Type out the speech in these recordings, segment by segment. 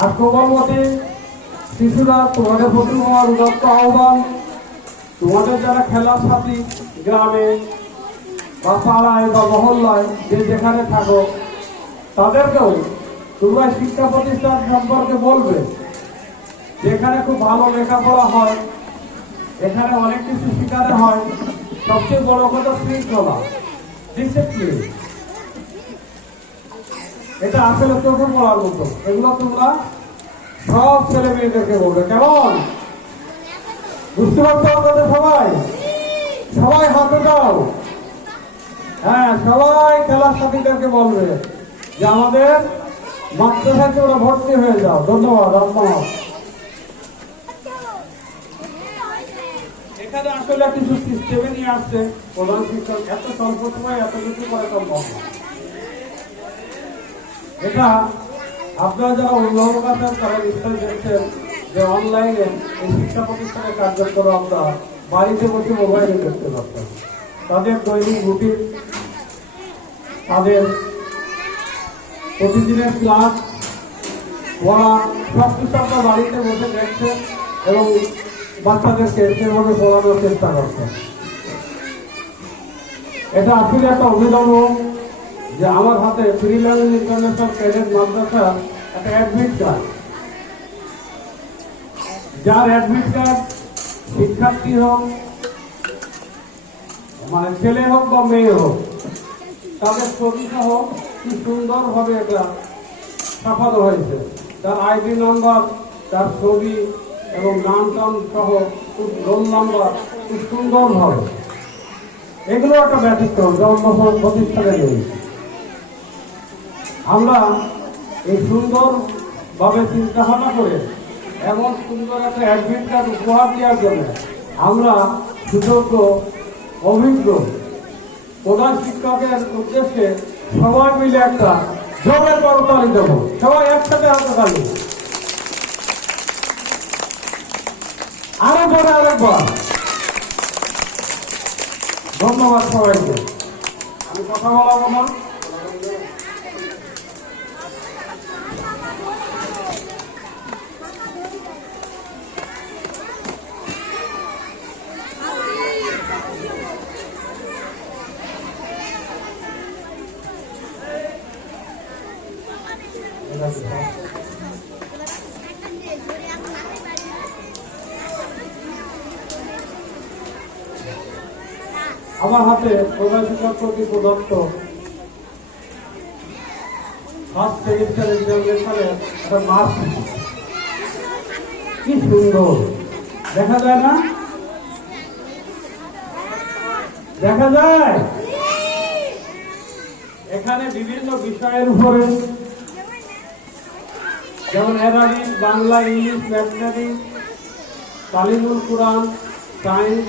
আর কোমলমতি শিশুরা তোমাদের প্রতি আমার উদাত্ত আহ্বান, তোমাদের যারা খেলার সাথী গ্রামে বা পাড়ায় বা মহল্লায় যে যেখানে থাকো, তাদেরকেও তোমরা শিক্ষা প্রতিষ্ঠান সম্পর্কে বলবে। যেখানে খুব ভালো লেখাপড়া হয়, এখানে অনেক কিছু শেখানো হয়। সবচেয়ে বড় কথা শৃঙ্খলা, ডিসিপ্লিন, এটা আসলে চোখে পড়ার মতো। এগুলো তোমরা সব ছেলে মেয়েদেরকে বলবে। কেমন বুঝতে পারছো আপনাদের? সবাই সবাই হাতে দাও। হ্যাঁ, সবাই খেলার সাথীদেরকে বলবে যে আমাদের মাদ্রাসায় তোমরা ভর্তি হয়ে যাও। ধন্যবাদ। আপনার এখানে আসলে কিছু সিস্টেমে নিয়ে আসছে প্রধান শিক্ষক। এত স্বল্প সময় এত কিছু করে সম্ভব না। এটা আপনারা যারা অভিভাবক আছেন তারা নিশ্চয় দেখছেন যে অনলাইনে এই শিক্ষা প্রতিষ্ঠানের কার্যক্রম আমরা বাড়িতে বসে মোবাইলে দেখতে পাচ্ছেন। তাদের দৈনিক রুটিন, তাদের প্রতিদিনের ক্লাস, পড়া, সব কিছু আমরা বাড়িতে বসে দেখছেন এবং বাচ্চাদেরকে সেভাবে পড়ানোর চেষ্টা করছেন। এটা আসলে একটা অভিনব যে আমার হাতে ফ্রিল্যান্স ইন্টারন্যাশনাল ক্যাডেট মাদ্রাসার একটা অ্যাডমিট কার্ড, যার অ্যাডমিট কার্ড শিক্ষার্থী হোক, মানে ছেলে হোক বা মেয়ে হোক, তাদের ছবিটা হোক কি সুন্দরভাবে এটা ছাপানো হয়েছে। তার আইডি নাম্বার, তার ছবি এবং নাম টাম সহ রোল নাম্বার খুব সুন্দরভাবে। এগুলো একটা ব্যতিক্রম জন্ম প্রতিষ্ঠানে নেই। আমরা এই সুন্দরভাবে চিন্তা ভাবনা করে এমন সুন্দর একটা অ্যাডমিট কার্ড উপহার দেওয়ার জন্য আমরা সুযোগ্য অভিজ্ঞ প্রধান শিক্ষকের উদ্দেশ্যে সবাই মিলে একটা জোরের করতালি দেব। সবাই একসাথে হাতে তালি। আরো পরে আরেকবার ধন্যবাদ সবাইকে। আমি কথা বলাবো না। আমার হাতে প্রধান শিক্ষক প্রতি প্রদত্ত ফার্স্ট সেমিস্টার এক্সামিনেশনের একটা মার্ক। কি সুন্দর দেখা যায় না? দেখা যায়। এখানে বিভিন্ন বিষয়ের উপরে, যেমন অ্যারাবিক, বাংলা, ইংলিশ, ম্যাথমেটিক্স, তালিমুল কুরআন, science,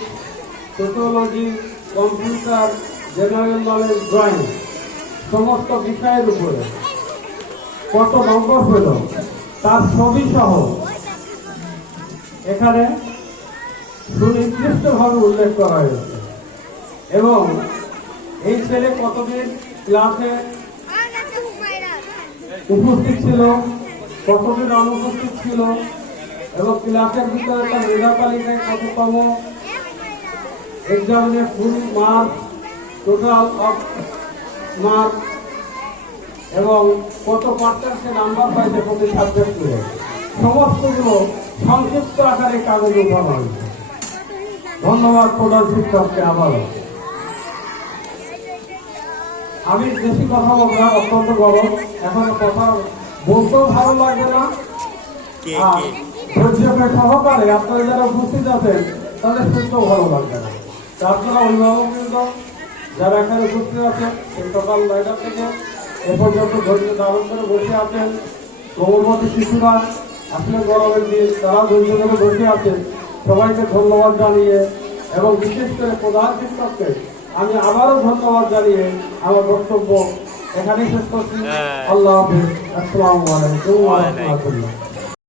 sociology, computer, general knowledge, drawing, সমস্ত বিষয়ের উপরে কত নম্বর পেল তার ছবি সহ এখানে সুনির্দিষ্টভাবে উল্লেখ করা হয়েছে। এবং এই ছেলে কতদিন ক্লাসে উপস্থিত ছিল, কতদিন অনুপস্থিত ছিল এবং ক্লাসের ভিতরে তার মেধা তালিকায় কততম, এক্সামিনে full mark, total of mark এবং কত পার্সেন্ট সে নাম্বার পাইছে প্রতি সাবজেক্টে, সমস্তগুলো সংক্ষিপ্ত আকারে কাগজে উঠানো হয়েছে। ধন্যবাদ প্রধান শিক্ষককে আবারও। আমি বেশি কথা বলবো না, অত্যন্ত গরম, এখন কথা বলতেও ভালো লাগবে না। আর ধৈর্যকে সহকারে আপনারা যারা উপস্থিত আছেন তাদের শুনতেও ভালো লাগবে না। আপনারা অভিভাবকবৃন্দ যারা এখানে উপস্থিত আছেন, সেই সকাল 9টা থেকে এ পর্যন্ত ধৈর্য ধারণ করে বসে আছেন। কোমলমতি শিশুরা আসলে গরমের দিন, তারা ধৈর্য ধরে বসে আছেন। সবাইকে ধন্যবাদ জানিয়ে এবং বিশেষ করে প্রধান শিক্ষককে আমি আবারও ধন্যবাদ জানিয়ে আমার বক্তব্য এখানেই শেষ করছি। আল্লাহ হাফেজ। আসসালামু আলাইকুম ওয়া রাহমাতুল্লাহ।